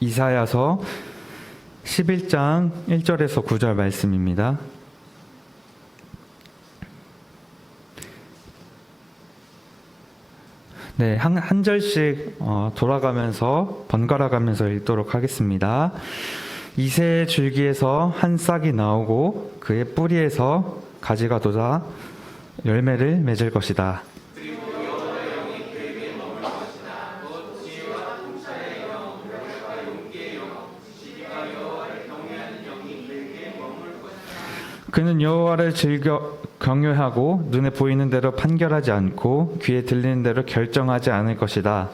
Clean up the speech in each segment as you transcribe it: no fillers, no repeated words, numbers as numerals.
이사야서 11장 1절에서 9절 말씀입니다. 네, 한 절씩 돌아가면서 번갈아 가면서 읽도록 하겠습니다. 이새의 줄기에서 한 싹이 나오고 그의 뿌리에서 가지가 돋아 열매를 맺을 것이다. 그는 여호와를 즐겨 경외하고 눈에 보이는 대로 판결하지 않고 귀에 들리는 대로 결정하지 않을 것이다.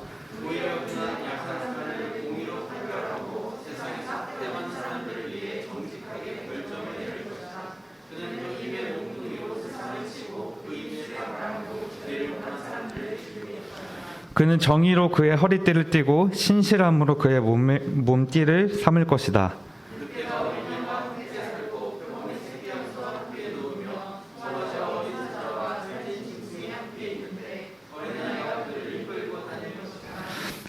그는 정의로 그의 허리띠를 띠고 신실함으로 그의 몸띠를 삼을 것이다.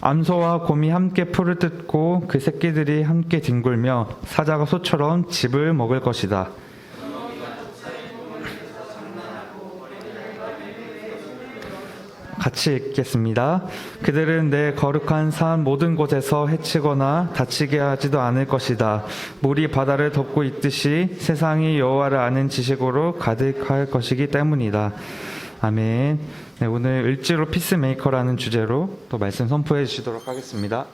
암소와 곰이 함께 풀을 뜯고 그 새끼들이 함께 뒹굴며 사자가 소처럼 즙을 먹을 것이다. 같이 읽겠습니다. 그들은 내 거룩한 산 모든 곳에서 해치거나 다치게 하지도 않을 것이다. 물이 바다를 덮고 있듯이 세상이 여호와를 아는 지식으로 가득할 것이기 때문이다. 아멘. 네, 오늘 을지로 피스메이커라는 주제로 또 말씀 선포해 주시도록 하겠습니다.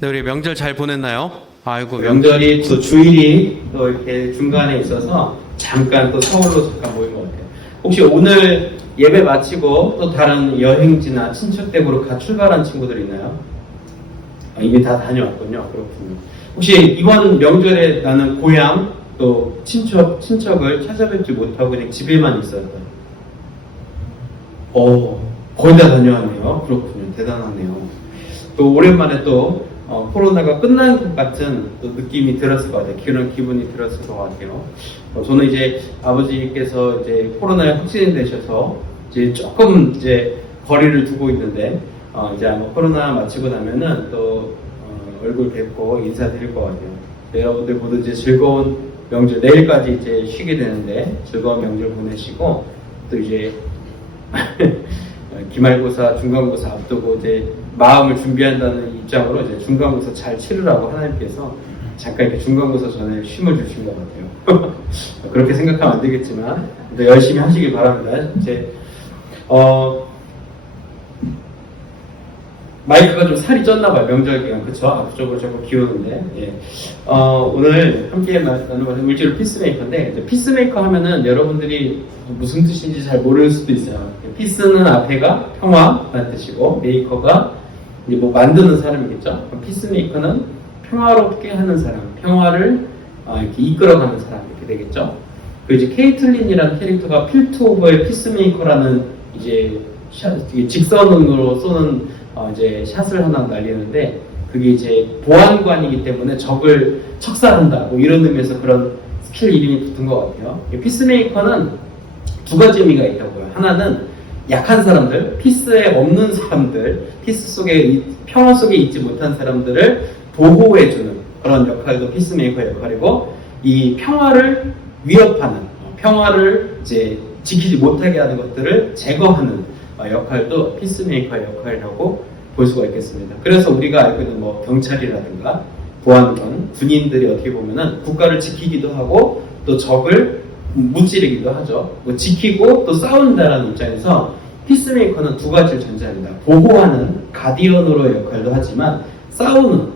네, 우리 명절 잘 보냈나요? 아이고, 명절이 또 주일이 또 이렇게 중간에 있어서 잠깐 또 서울로 잠깐 모인 것 같아요. 혹시 오늘 예배 마치고 또 다른 여행지나 친척 댁으로 출발한 친구들 있나요? 이미 다 다녀왔군요. 그렇군요. 혹시 이번 명절에 나는 고향 또 친척을 찾아뵙지 못하고 그냥 집에만 있었다. 거의 다 다녀왔네요. 그렇군요. 대단하네요. 또 오랜만에 또 코로나가 끝난 것 같은 또 느낌이 들었을 것 같아요. 그런 기분이 들었을 것 같아요. 저는 이제 아버지께서 이제 코로나에 확진이 되셔서 이제 조금 이제 거리를 두고 있는데 이제 아마 코로나 마치고 나면은 또 얼굴 뵙고 인사드릴 것 같아요. 여러분들 모두 이제 즐거운 명절, 내일까지 이제 쉬게 되는데 즐거운 명절 보내시고 또 이제 기말고사, 중간고사 앞두고 이제 마음을 준비한다는 입장으로 이제 중간고사 잘 치르라고 하나님께서 잠깐 이렇게 중간고사 전에 쉼을 주신 것 같아요. 그렇게 생각하면 안 되겠지만 열심히 하시길 바랍니다. 이제 마이크가 좀 살이 쪘나봐요. 명절 기간. 그쵸? 앞쪽으로 자꾸 기우는데. 예. 오늘 함께 나누는 을지로 피스메이커인데, 피스메이커 하면은 여러분들이 무슨 뜻인지 잘 모를 수도 있어요. 피스는 앞에가 평화라는 뜻이고, 메이커가 이제 뭐 만드는 사람이겠죠? 피스메이커는 평화롭게 하는 사람, 평화를 이렇게 이끌어가는 사람, 이렇게 되겠죠? 그 이제 케이틀린이라는 캐릭터가 필트 오버의 피스메이커라는 이제 직선으로 쏘는 이제 샷을 하나 날리는데 그게 이제 보안관이기 때문에 적을 척살한다 뭐 이런 의미에서 그런 스킬 이름이 붙은 것 같아요. 피스메이커는 두 가지 의미가 있다고요. 하나는 약한 사람들, 피스에 없는 사람들, 피스 속에 평화 속에 있지 못한 사람들을 보호해주는 그런 역할도 피스메이커의 역할이고 이 평화를 위협하는 평화를 이제 지키지 못하게 하는 것들을 제거하는 역할도 피스메이커의 역할이라고 볼 수가 있겠습니다. 그래서 우리가 알고 있는 뭐 경찰이라든가 보안관, 군인들이 어떻게 보면은 국가를 지키기도 하고 또 적을 무찌르기도 하죠. 뭐 지키고 또 싸운다라는 입장에서 피스메이커는 두 가지를 전제합니다. 보호하는 가디언으로의 역할도 하지만 싸우는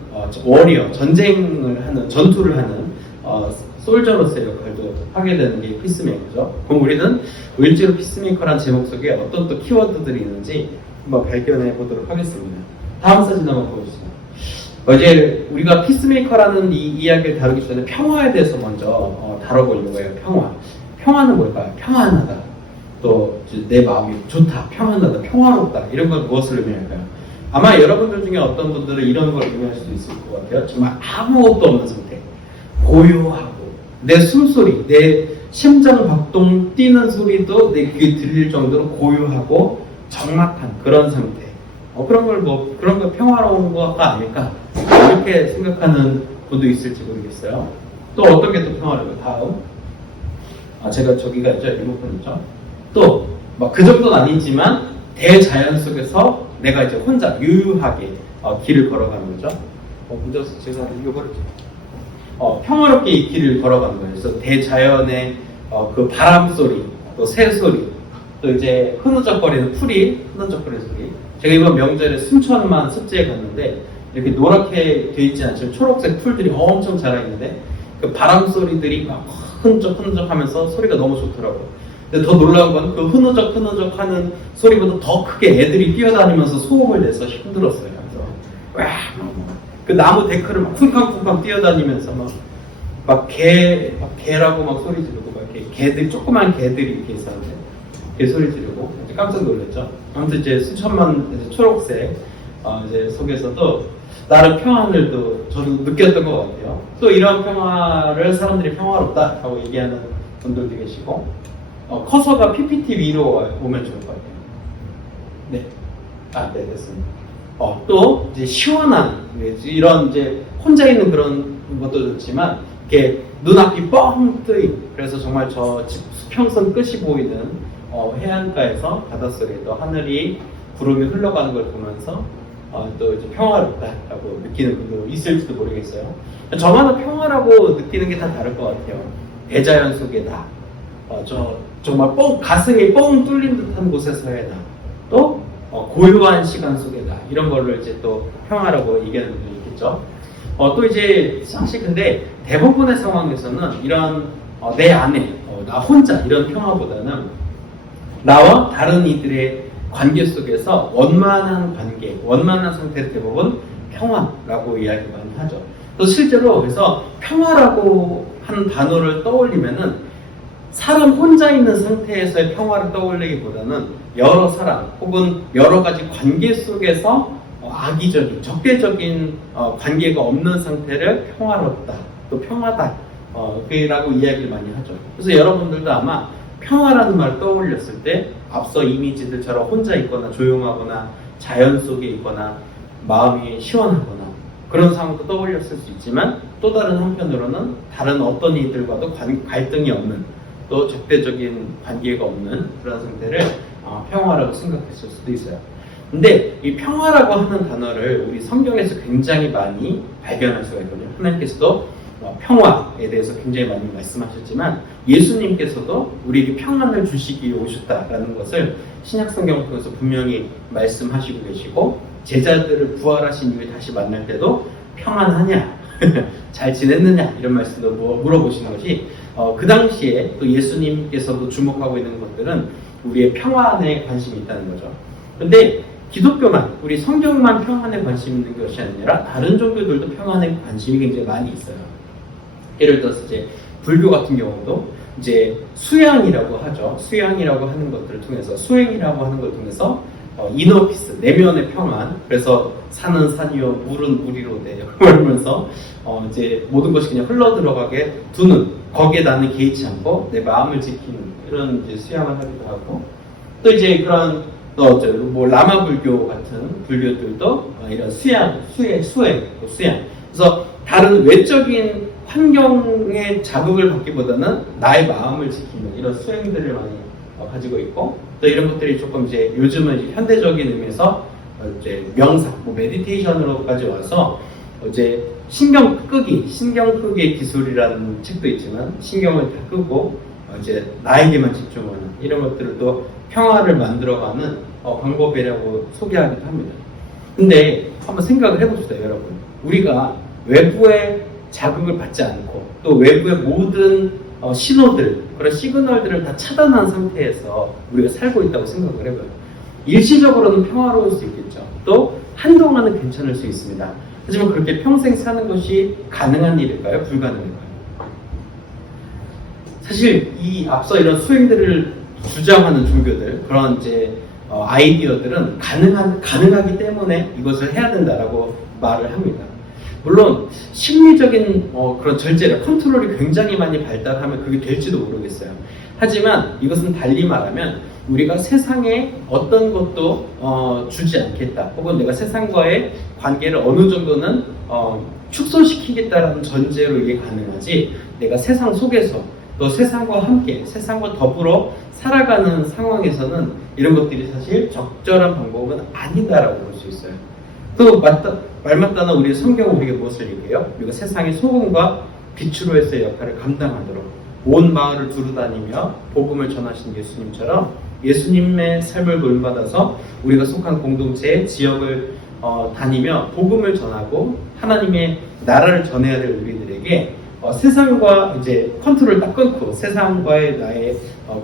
워리어, 전쟁을 하는, 전투를 하는 솔저로서의 역할도 하게 되는 게 피스메이커죠. 그럼 우리는 을지로 피스메이커라는 제목 속에 어떤 또 키워드들이 있는지 한번 발견해 보도록 하겠습니다. 다음 사진 한번 보여주세요. 어제 우리가 피스메이커라는 이 이야기를 다루기 전에 평화에 대해서 먼저 다뤄보려고 해요. 평화는 뭘까요? 평안하다. 또 내 마음이 좋다, 평안하다, 평화롭다. 이런 건 무엇을 의미할까요? 아마 여러분들 중에 어떤 분들은 이런 걸 의미할 수도 있을 것 같아요. 정말 아무것도 없는 상태. 고요하고 내 숨소리, 내 심장 박동 뛰는 소리도 내 귀에 들릴 정도로 고요하고 적막한 그런 상태. 그런 걸 평화로운 거가 아닐까 이렇게 생각하는 분도 있을지 모르겠어요. 또 어떤 게 또 평화로워요? 다음. 제가 저기가 있죠, 리모컨 있죠. 또 막 그 정도는 아니지만 대자연 속에서 내가 이제 혼자 유유하게 길을 걸어가는 거죠. 문제없어, 제가 읽어버렸죠. 평화롭게 이 길을 걸어가는 거예요. 그래서 대자연의 그 바람 소리, 또 새 소리, 또 이제 흐느적거리는 풀이 흐느적거리는 소리. 제가 이번 명절에 순천만 습지에 갔는데 이렇게 노랗게 되어 있지 않지만 초록색 풀들이 엄청 자라 있는데 그 바람 소리들이 막 흐느적 하면서 소리가 너무 좋더라고요. 근데 더 놀라운 건 그 흐느적 하는 소리보다 더 크게 애들이 뛰어다니면서 소음을 내서 힘들었어요. 그래서 그 나무 데크를 막 쿵쾅쿵쾅 뛰어다니면서 막 개라고 막 소리 지르고 막 이렇게 개들 조그만 개들이 이렇게 있었는데 개 소리 지르고 깜짝 놀랐죠. 아무튼 이제 수천만 이제 초록색 이제 속에서도 나름 평안을 또 저도 느꼈던 것 같아요. 또 이런 평화를 사람들이 평화롭다라고 얘기하는 분들도 계시고 커서가 PPT 위로 오면 좋을 것 같아요. 네, 네 됐습니다. 또 이제 시원한 이런 이제 혼자 있는 그런 것도 좋지만 이렇게 눈앞이 뻥 뜨인 그래서 정말 저 수평선 끝이 보이는 해안가에서 바닷속에도 하늘이 구름이 흘러가는 걸 보면서 또 이제 평화롭다라고 느끼는 분도 있을지도 모르겠어요. 저마다 평화라고 느끼는 게 다 다를 것 같아요. 대자연 속에다 정말 가슴이 뻥 뚫린 듯한 곳에서의 나, 또 고요한 시간 속에다 이런 거를 이제 또 평화라고 얘기하는 분도 있겠죠. 또 이제 사실 근데 대부분의 상황에서는 이런 내 안에 나 혼자 이런 평화보다는 나와 다른 이들의 관계 속에서 원만한 관계, 원만한 상태를 대부분 평화라고 이야기 많이 하죠. 또 실제로 그래서 평화라고 하는 단어를 떠올리면은 사람 혼자 있는 상태에서의 평화를 떠올리기보다는 여러 사람 혹은 여러 가지 관계 속에서 악의적인, 적대적인 관계가 없는 상태를 평화롭다, 또 평화다 라고 이야기를 많이 하죠. 그래서 여러분들도 아마 평화라는 말을 떠올렸을 때 앞서 이미지들처럼 혼자 있거나 조용하거나 자연 속에 있거나 마음이 시원하거나 그런 상황도 떠올렸을 수 있지만 또 다른 한편으로는 다른 어떤 이들과도 갈등이 없는 또 적대적인 관계가 없는 그런 상태를 평화라고 생각했을 수도 있어요. 근데 이 평화라고 하는 단어를 우리 성경에서 굉장히 많이 발견할 수가 있거든요. 하나님께서도 평화에 대해서 굉장히 많이 말씀하셨지만 예수님께서도 우리에게 평안을 주시기 위해 오셨다라는 것을 신약성경을 통해서 분명히 말씀하시고 계시고 제자들을 부활하신 이후에 다시 만날 때도 평안하냐 잘 지냈느냐 이런 말씀도 물어보시는 것이 그 당시에 또 예수님께서도 주목하고 있는 것들은 우리의 평안에 관심이 있다는 거죠. 근데 기독교만, 우리 성경만 평안에 관심 있는 것이 아니라 다른 종교들도 평안에 관심이 굉장히 많이 있어요. 예를 들어서 이제 불교 같은 경우도 이제 수양이라고 하죠. 수양이라고 하는 것들을 통해서, 수행이라고 하는 것을 통해서 이너피스, 내면의 평안. 그래서 산은 산이요, 물은 물이로되 그러면서 이제 모든 것이 그냥 흘러 들어가게 두는, 거기에 나는 개의치 않고 내 마음을 지키는 이런 이제 수양을 하기도 하고, 또 이제 그런 뭐 라마 불교 같은 불교들도 이런 수양. 그래서 다른 외적인 환경에 자극을 받기보다는 나의 마음을 지키는 이런 수행들을 많이 가지고 있고, 또 이런 것들이 조금 이제 요즘은 이제 현대적인 의미에서 이제 명상, 뭐 메디테이션으로까지 와서 이제 신경 끄기의 기술이라는 책도 있지만 신경을 다 끄고 이제 나에게만 집중하는 이런 것들을 또 평화를 만들어가는 방법이라고 소개하기도 합니다. 근데 한번 생각을 해봅시다, 여러분. 우리가 외부의 자극을 받지 않고 또 외부의 모든 신호들, 그런 시그널들을 다 차단한 상태에서 우리가 살고 있다고 생각을 해봐요. 일시적으로는 평화로울 수 있겠죠. 또 한동안은 괜찮을 수 있습니다. 하지만 그렇게 평생 사는 것이 가능한 일일까요? 불가능일까요? 사실 이 앞서 이런 수행들을 주장하는 종교들, 그런 이제 아이디어들은 가능하기 때문에 이것을 해야 된다라고 말을 합니다. 물론 심리적인 그런 절제력, 컨트롤이 굉장히 많이 발달하면 그게 될지도 모르겠어요. 하지만 이것은 달리 말하면 우리가 세상에 어떤 것도 주지 않겠다. 혹은 내가 세상과의 관계를 어느 정도는 축소시키겠다라는 전제로 이게 가능하지, 내가 세상 속에서 또 세상과 함께 세상과 더불어 살아가는 상황에서는 이런 것들이 사실 적절한 방법은 아니다라고 볼 수 있어요. 또 말마따나 우리 성경은 우리에게 무엇을 얘기해요? 우리가 세상의 소금과 빛으로서의 역할을 감당하도록 온 마을을 두루다니며 복음을 전하신 예수님처럼 예수님의 삶을 본받아서 우리가 속한 공동체의 지역을 다니며 복음을 전하고 하나님의 나라를 전해야 될 우리들에게 세상과 이제 컨트롤을 딱 끊고 세상과의 나의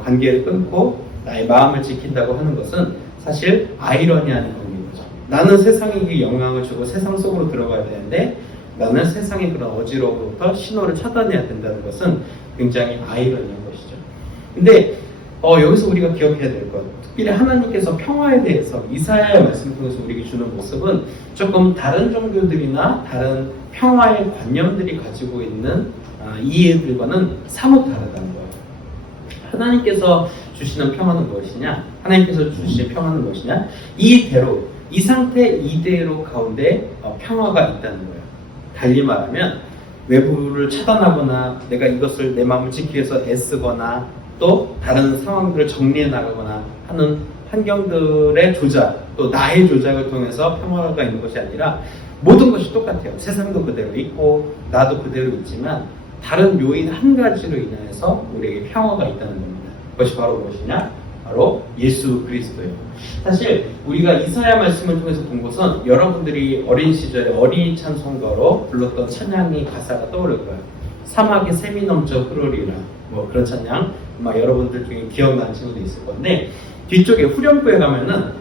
관계를 끊고 나의 마음을 지킨다고 하는 것은 사실 아이러니한 겁니다. 나는 세상에게 영향을 주고 세상 속으로 들어가야 되는데 나는 세상의 그런 어지러움으로부터 신호를 차단해야 된다는 것은 굉장히 아이러니한 것이죠. 근데 여기서 우리가 기억해야 될 것, 특별히 하나님께서 평화에 대해서 이사야의 말씀을 통해서 우리에게 주는 모습은 조금 다른 종교들이나 다른 평화의 관념들이 가지고 있는 이해들과는 사뭇 다르다는 거예요. 하나님께서 주시는 평화는 무엇이냐? 하나님께서 주시는 평화는 무엇이냐? 이대로, 이 상태 이대로 가운데 평화가 있다는 거예요. 달리 말하면 외부를 차단하거나 내가 이것을 내 마음을 지키기 위해서 애쓰거나 또 다른 상황들을 정리해 나가거나 하는 환경들의 조작, 또 나의 조작을 통해서 평화가 있는 것이 아니라 모든 것이 똑같아요. 세상도 그대로 있고 나도 그대로 있지만 다른 요인 한 가지로 인해서 우리에게 평화가 있다는 겁니다. 그것이 바로 무엇이냐? 바로 예수 그리스도예요. 사실 우리가 이사야 말씀을 통해서 본 것은 여러분들이 어린 시절에 어린이 찬송가로 불렀던 찬양의 가사가 떠오를 거예요. 사막에 샘이 넘쳐 흐르리라, 뭐 그런 찬양 아마 여러분들 중에 기억나는 친구도 있을 건데, 뒤쪽에 후렴구에 가면은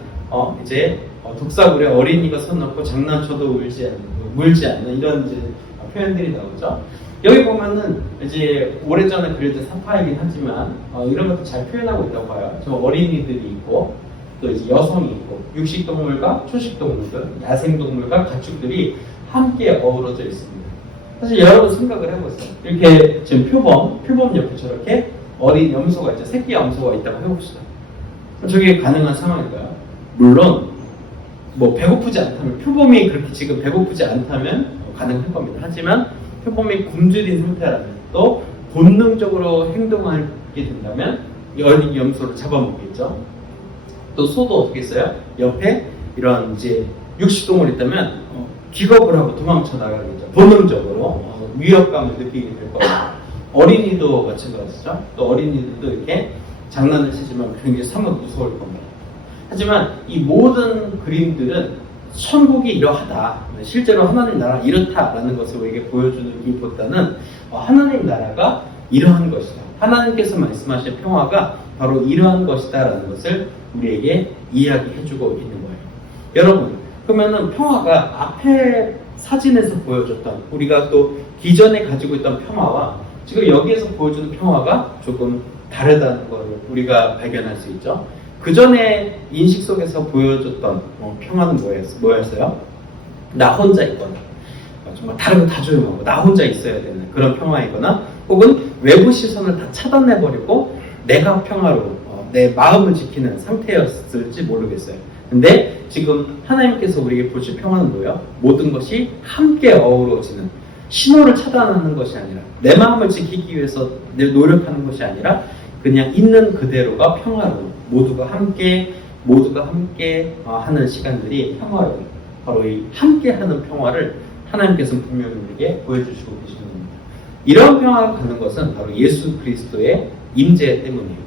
이제 독사굴에 어린이가 손 놓고 장난쳐도 물지 않는 이런 이제 표현들이 나오죠. 여기 보면은 이제 오래전에 그려진 사파이긴 하지만 이런 것도 잘 표현하고 있다고 봐요. 저 어린이들이 있고 또 이제 여성이 있고 육식동물과 초식동물들, 야생동물과 가축들이 함께 어우러져 있습니다. 사실 여러분 생각을 해보세요. 이렇게 지금 표범 옆에 저렇게 어린 염소가 있죠. 새끼 염소가 있다고 해봅시다. 저게 가능한 상황일까요? 물론 뭐 배고프지 않다면, 표범이 그렇게 지금 배고프지 않다면 가능할 겁니다. 하지만 표범이 굶주린 상태라면, 또 본능적으로 행동하게 된다면 이 어린 염소를 잡아먹겠죠. 또 소도 어떻게 했어요? 옆에 이런 이제 육식동물이 있다면 기겁을 하고 도망쳐 나가겠죠. 본능적으로 위협감을 느끼게 될 겁니다. 어린이도 마찬가지죠. 또 어린이들도 이렇게 장난을 치지만 굉장히 사뭇 무서울 겁니다. 하지만 이 모든 그림들은 천국이 이러하다, 실제로 하나님 나라가 이렇다라는 것을 우리에게 보여주는 이보다는 하나님 나라가 이러한 것이다, 하나님께서 말씀하신 평화가 바로 이러한 것이다라는 것을 우리에게 이야기해주고 있는 거예요. 여러분, 그러면은 평화가 앞에 사진에서 보여줬던, 우리가 또 기존에 가지고 있던 평화와 지금 여기에서 보여주는 평화가 조금 다르다는 걸 우리가 발견할 수 있죠. 그 전에 인식 속에서 보여줬던 평화는 뭐였어요? 나 혼자 있거나, 정말 다른 거 다 조용하고 나 혼자 있어야 되는 그런 평화이거나, 혹은 외부 시선을 다 차단해버리고 내가 평화로 내 마음을 지키는 상태였을지 모르겠어요. 근데 지금 하나님께서 우리에게 보실 평화는 뭐예요? 모든 것이 함께 어우러지는, 신호를 차단하는 것이 아니라, 내 마음을 지키기 위해서 노력하는 것이 아니라 그냥 있는 그대로가 평화로, 모두가 함께 하는 시간들이 평화로, 바로 이 함께하는 평화를 하나님께서는 분명히 우리에게 보여주시고 계시는 겁니다. 이런 평화가 가는 것은 바로 예수 그리스도의 임재 때문이에요.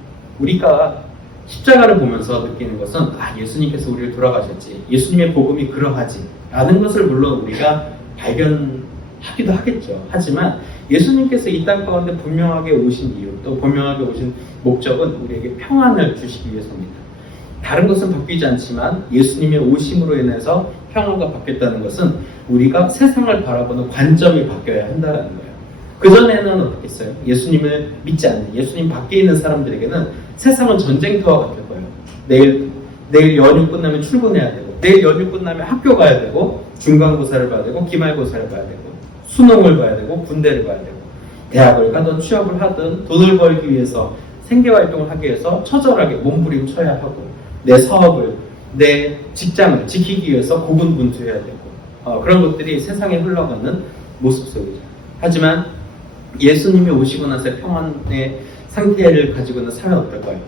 우리가 십자가를 보면서 느끼는 것은 예수님께서 우리를 돌아가셨지, 예수님의 복음이 그러하지 라는 것을 물론 우리가 발견하기도 하겠죠. 하지만 예수님께서 이 땅 가운데 분명하게 오신 이유, 또 분명하게 오신 목적은 우리에게 평안을 주시기 위해서입니다. 다른 것은 바뀌지 않지만 예수님의 오심으로 인해서 평화가 바뀌었다는 것은 우리가 세상을 바라보는 관점이 바뀌어야 한다는 거예요. 그전에는 어떻겠어요? 예수님을 믿지 않는, 예수님 밖에 있는 사람들에게는 세상은 전쟁터와 같을 거예요. 내일 연휴 끝나면 출근해야 되고, 내일 연휴 끝나면 학교 가야 되고, 중간고사를 봐야 되고, 기말고사를 봐야 되고, 수능을 봐야 되고, 군대를 봐야 되고, 대학을 가든 취업을 하든 돈을 벌기 위해서 생계활동을 하기 위해서 처절하게 몸부림쳐야 하고, 내 사업을, 내 직장을 지키기 위해서 고군분투해야 되고, 그런 것들이 세상에 흘러가는 모습 속이죠. 하지만 예수님이 오시고 나서 평안의 상태를 가지고 있는 사회는 어떨까요?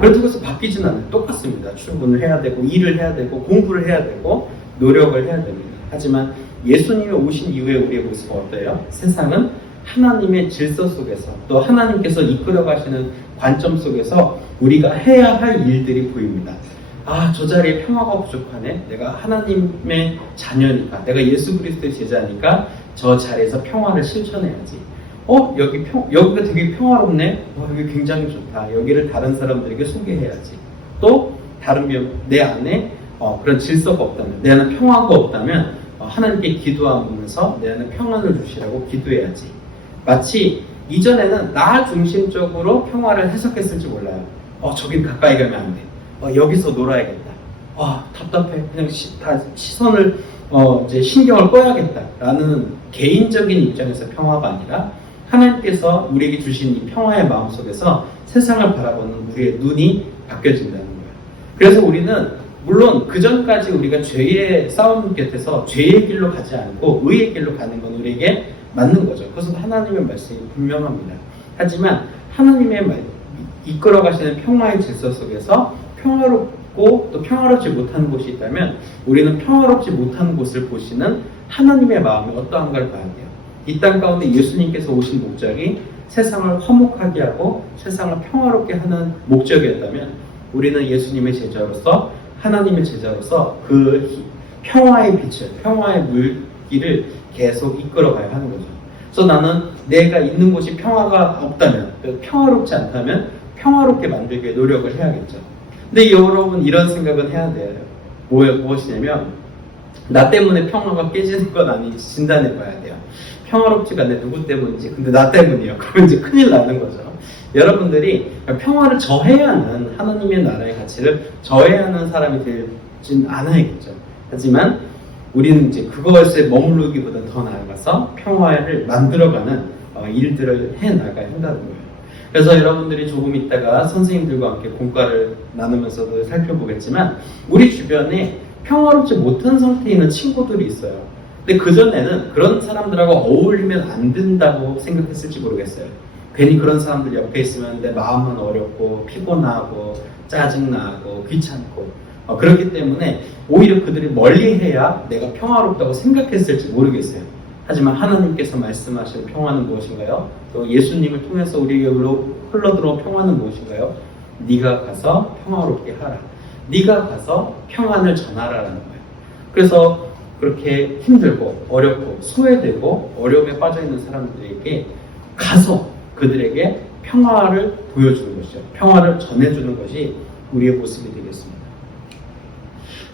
그렇다고 해서 바뀌지는 않아요. 똑같습니다. 출근을 해야 되고, 일을 해야 되고, 공부를 해야 되고, 노력을 해야 됩니다. 하지만 예수님이 오신 이후에 우리의 모습은 어때요? 세상은 하나님의 질서 속에서, 또 하나님께서 이끌어 가시는 관점 속에서 우리가 해야 할 일들이 보입니다. 아, 저 자리에 평화가 부족하네. 내가 하나님의 자녀니까, 내가 예수 그리스도의 제자니까 저 자리에서 평화를 실천해야지. 여기가 되게 평화롭네. 여기 굉장히 좋다. 여기를 다른 사람들에게 소개해야지. 또 다른 내 안에 그런 질서가 없다면, 내 안에 평화가 없다면 하나님께 기도하면서 내 안에 평안을 주시라고 기도해야지. 마치 이전에는 나 중심적으로 평화를 해석했을지 몰라요. 저긴 가까이 가면 안 돼. 여기서 놀아야겠다. 답답해. 그냥 다 시선을 이제 신경을 꺼야겠다라는 개인적인 입장에서 평화가 아니라 하나님께서 우리에게 주신 이 평화의 마음 속에서 세상을 바라보는 우리의 눈이 바뀌어진다는 거예요. 그래서 우리는 물론 그 전까지 우리가 죄의 싸움 곁에서 죄의 길로 가지 않고 의의 길로 가는 건 우리에게 맞는 거죠. 그것은 하나님의 말씀이 분명합니다. 하지만 하나님의 이끌어 가시는 평화의 질서 속에서 평화롭고 또 평화롭지 못한 곳이 있다면 우리는 평화롭지 못한 곳을 보시는 하나님의 마음이 어떠한가를 봐야 돼요. 이 땅 가운데 예수님께서 오신 목적이 세상을 화목하게 하고 세상을 평화롭게 하는 목적이었다면 우리는 예수님의 제자로서 하나님의 제자로서 그 평화의 빛을, 평화의 물길을 계속 이끌어가야 하는 거죠. 그래서 나는 내가 있는 곳이 평화가 없다면, 평화롭지 않다면 평화롭게 만들기 위해 노력을 해야겠죠. 근데 여러분 이런 생각은 해야 돼요. 무엇이냐면 나 때문에 평화가 깨지는 건 아닌지 진단해 봐야 돼요. 평화롭지가 않네. 누구 때문인지. 근데 나 때문이에요. 그러면 이제 큰일 나는 거죠. 여러분들이 평화를 저해야 하는 하나님의 나라의 가치를 저해야 하는 사람이 되진 않아야겠죠. 하지만 우리는 이제 그것에 머무르기보다 더 나아가서 평화를 만들어가는 일들을 해 나가야 한다는 거예요. 그래서 여러분들이 조금 있다가 선생님들과 함께 공과를 나누면서도 살펴보겠지만 우리 주변에 평화롭지 못한 상태에 있는 친구들이 있어요. 근데 그전에는 그런 사람들하고 어울리면 안 된다고 생각했을지 모르겠어요. 괜히 그런 사람들 옆에 있으면 내 마음은 어렵고 피곤하고 짜증나고 귀찮고 그렇기 때문에 오히려 그들이 멀리해야 내가 평화롭다고 생각했을지 모르겠어요. 하지만 하나님께서 말씀하신 평화는 무엇인가요? 또 예수님을 통해서 우리에게 흘러들어온 평화는 무엇인가요? 네가 가서 평화롭게 하라. 네가 가서 평안을 전하라라는 거예요. 그래서 그렇게 힘들고 어렵고 소외되고 어려움에 빠져있는 사람들에게 가서 그들에게 평화를 보여주는 것이죠. 평화를 전해주는 것이 우리의 모습이 되겠습니다.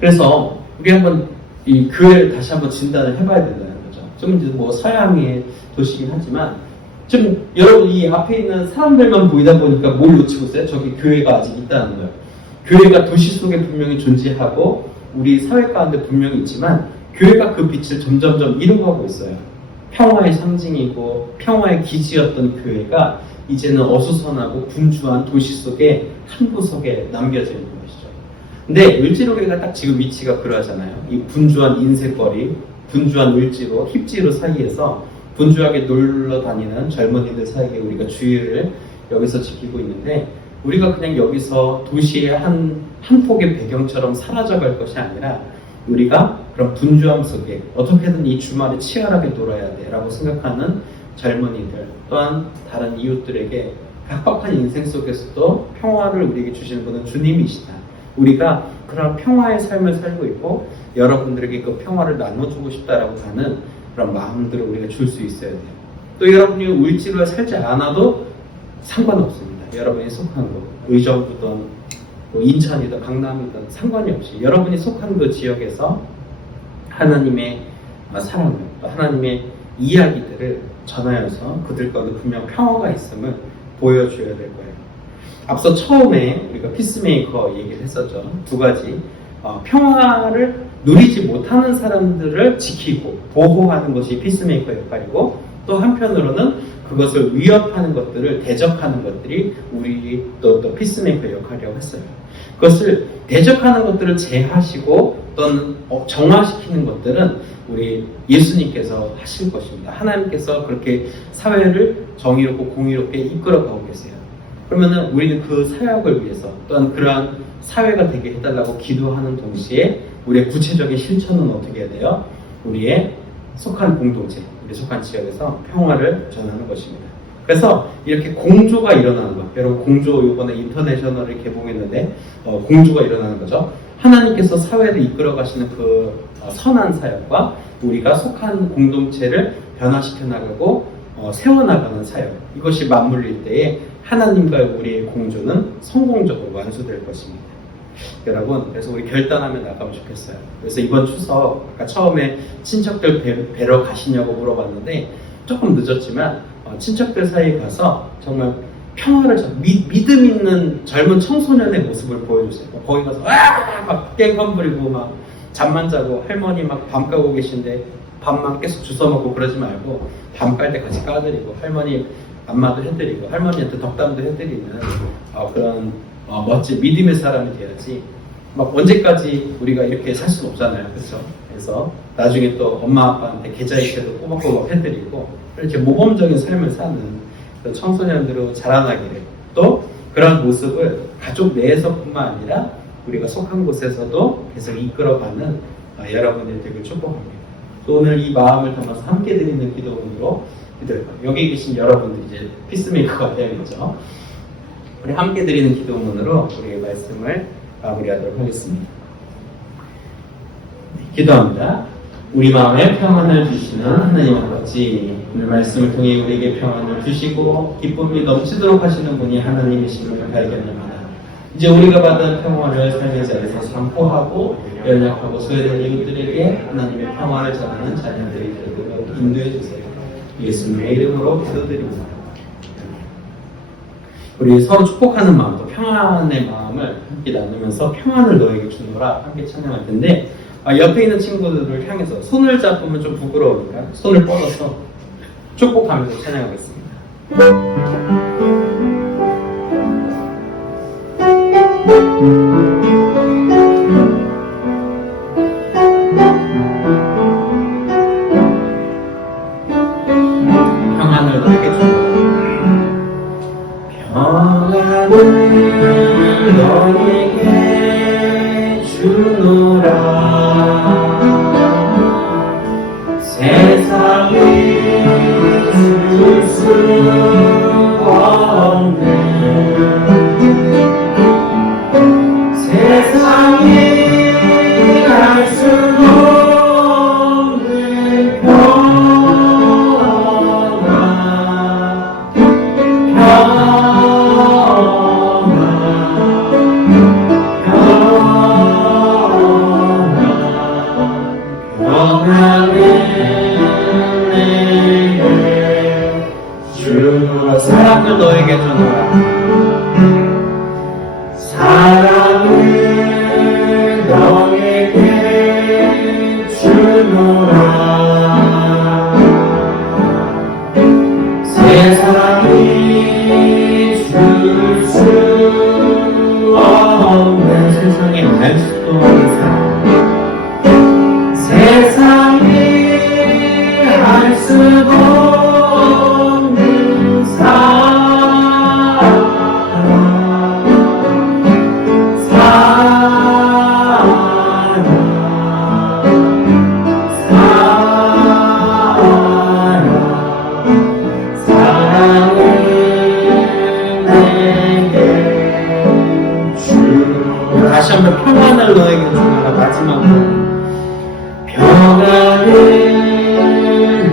그래서 우리 한번 이 교회를 다시 한번 진단을 해봐야 된다는 거죠. 좀 이제 뭐 서양의 도시긴 하지만 좀 여러분 이 앞에 있는 사람들만 보이다 보니까 뭘 놓치고 있어요? 저기 교회가 아직 있다는 거예요. 교회가 도시 속에 분명히 존재하고 우리 사회 가운데 분명히 있지만 교회가 그 빛을 점점점 잃어가고 있어요. 평화의 상징이고 평화의 기지였던 교회가 이제는 어수선하고 분주한 도시 속에 한 구석에 남겨져 있는 것이죠. 근데 을지로교회가 딱 지금 위치가 그러하잖아요. 이 분주한 인쇄거리, 분주한 을지로, 힙지로 사이에서 분주하게 놀러 다니는 젊은이들 사이에 우리가 주의를 여기서 지키고 있는데 우리가 그냥 여기서 도시의 한 폭의 배경처럼 사라져갈 것이 아니라 우리가 그런 분주함 속에 어떻게든 이 주말에 치열하게 놀아야 돼 라고 생각하는 젊은이들 또한 다른 이웃들에게 각박한 인생 속에서도 평화를 우리에게 주시는 분은 주님이시다. 우리가 그런 평화의 삶을 살고 있고 여러분들에게 그 평화를 나눠주고 싶다라고 하는 그런 마음들을 우리가 줄 수 있어야 돼요. 또 여러분이 을지로에 살지 않아도 상관없습니다. 여러분이 속한 곳, 의정부든 뭐 인천이든 강남이든 상관이 없이 여러분이 속한 그 지역에서 하나님의 사랑을 또 하나님의 이야기들을 전하여서 그들 가운데 분명 평화가 있음을 보여줘야 될 거예요. 앞서 처음에 우리가 피스메이커 얘기를 했었죠. 두 가지 평화를 누리지 못하는 사람들을 지키고 보호하는 것이 피스메이커 역할이고, 또 한편으로는 그것을 위협하는 것들을 대적하는 것들이 우리 또 피스메이커 역할이라고 했어요. 그것을 대적하는 것들을 제하시고 또는 정화시키는 것들은 우리 예수님께서 하실 것입니다. 하나님께서 그렇게 사회를 정의롭고 공의롭게 이끌어가고 계세요. 그러면은 우리는 그 사역을 위해서 또한 그러한 사회가 되게 해달라고 기도하는 동시에 우리의 구체적인 실천은 어떻게 해야 돼요? 우리의 속한 공동체, 우리 속한 지역에서 평화를 전하는 것입니다. 그래서 이렇게 공조가 일어나는 것. 여러분 공조 이번에 인터내셔널을 개봉했는데 공조가 일어나는 거죠. 하나님께서 사회를 이끌어 가시는 그 선한 사역과 우리가 속한 공동체를 변화시켜 나가고 세워나가는 사역, 이것이 맞물릴 때에 하나님과 우리의 공조는 성공적으로 완수될 것입니다. 여러분, 그래서 우리 결단하며 나가면 좋겠어요. 그래서 이번 추석 아까 처음에 친척들 뵈러 가시냐고 물어봤는데 조금 늦었지만 친척들 사이에 가서 정말 평화를 믿음 있는 젊은 청소년의 모습을 보여주세요. 거기 가서 막 깽판 부리고 막 잠만 자고 할머니 막 밤 까고 계신데 밥만 계속 주워 먹고 그러지 말고 밤 깔 때 같이 까드리고 할머니 안마도 해드리고 할머니한테 덕담도 해드리는 그런 멋진 믿음의 사람이 돼야지. 막 언제까지 우리가 이렇게 살 수는 없잖아요, 그렇죠? 그래서 나중에 또 엄마 아빠한테 계좌이체도 때도 꼬박꼬박 해드리고 이렇게 모범적인 삶을 사는 청소년들로 자라나기를, 또 그런 모습을 가족 내에서뿐만 아니라 우리가 속한 곳에서도 계속 이끌어가는 여러분들 되게 축복합니다. 또 오늘 이 마음을 담아서 함께 드리는 기도문으로 기도할 거예요. 여기 계신 여러분들 이제 피스메이커가 되어야겠죠. 우리 함께 드리는 기도문으로 우리의 말씀을 마무리하도록 하겠습니다. 기도합니다. 우리 마음에 평안을 주시는 하나님 아버지, 오늘 말씀을 통해 우리에게 평안을 주시고 기쁨이 넘치도록 하시는 분이 하나님이심을 발견합니다. 이제 우리가 받은 평화를 삶의 자리에서 선포하고 연약하고 소외된 이웃들에게 하나님의 평화를 전하는 자녀들이 되도록 인도해 주세요. 예수님의 이름으로 기도드립니다. 우리 서로 축복하는 마음, 또 평안의 마음을 함께 나누면서 평안을 너에게 주노라 함께 찬양할 텐데, 옆에 있는 친구들을 향해서 손을 잡으면 좀 부끄러우니까 손을 뻗어서 축복하면서 찬양하겠습니다. 평안을 너에게 주노라. 평안을 너에게 주노라. 세상이 줄 수 없는, 세상이 알 수 없는 사랑을 너에게 주노라. 사랑을 너에게 주노라. 세상이 줄 수 없는, 세상에 알 수도 없는 사랑, 세상이 알 수도 다시 한번 평안을 너에게 주노라. 마지막으로 평안을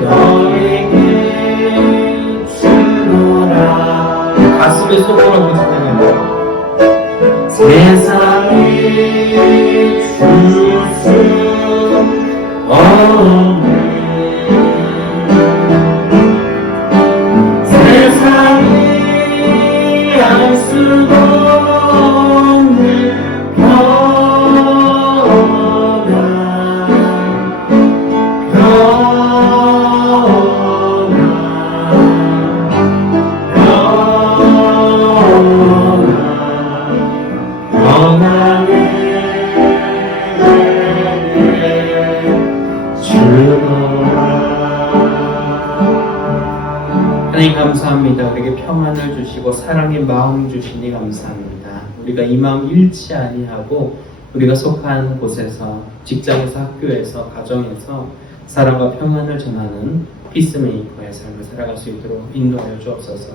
너에게 주노라. 가슴에 손으로 찬양합니다. 세상이 줄 수 없는, 세상이 알 수도 없는 평안, 평안을 주시고 사랑의 마음 주시니 감사합니다. 우리가 이 마음 잃지 아니하고 우리가 속한 곳에서, 직장에서, 학교에서, 가정에서 사랑과 평안을 전하는 피스메이커의 삶을 살아갈 수 있도록 인도하여 주옵소서.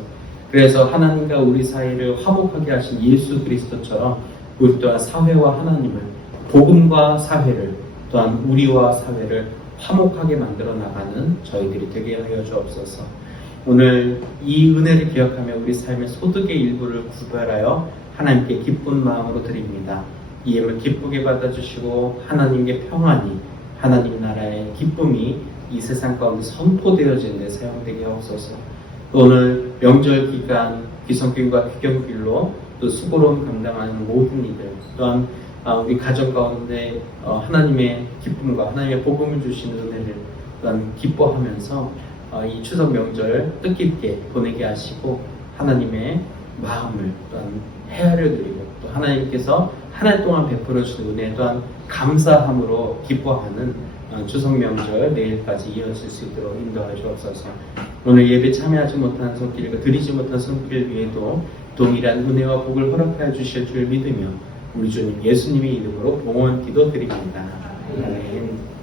그래서 하나님과 우리 사이를 화목하게 하신 예수 그리스도처럼 우리 또한 사회와 하나님을, 복음과 사회를, 또한 우리와 사회를 화목하게 만들어 나가는 저희들이 되게 하여 주옵소서. 오늘 이 은혜를 기억하며 우리 삶의 소득의 일부를 구별하여 하나님께 기쁜 마음으로 드립니다. 이 예물 기쁘게 받아주시고 하나님께 평안이, 하나님 나라의 기쁨이 이 세상 가운데 선포되어지는 데 사용되게 하옵소서. 오늘 명절 기간 귀성길과 귀경길로 또 수고로움 감당하는 모든 이들, 또한 우리 가정 가운데 하나님의 기쁨과 하나님의 복음을 주시는 은혜를 또한 기뻐하면서 이 추석 명절 뜻깊게 보내게 하시고 하나님의 마음을 또한 헤아려 드리고 또 하나님께서 한 해 동안 베풀어 주신 은혜 또한 감사함으로 기뻐하는 추석 명절 내일까지 이어질 수 있도록 인도하여 주옵소서. 오늘 예배 참여하지 못한 손길, 드리지 못한 손길 위에도 동일한 은혜와 복을 허락하여 주실 줄 믿으며 우리 주님 예수님의 이름으로 봉헌 기도드립니다. 아멘.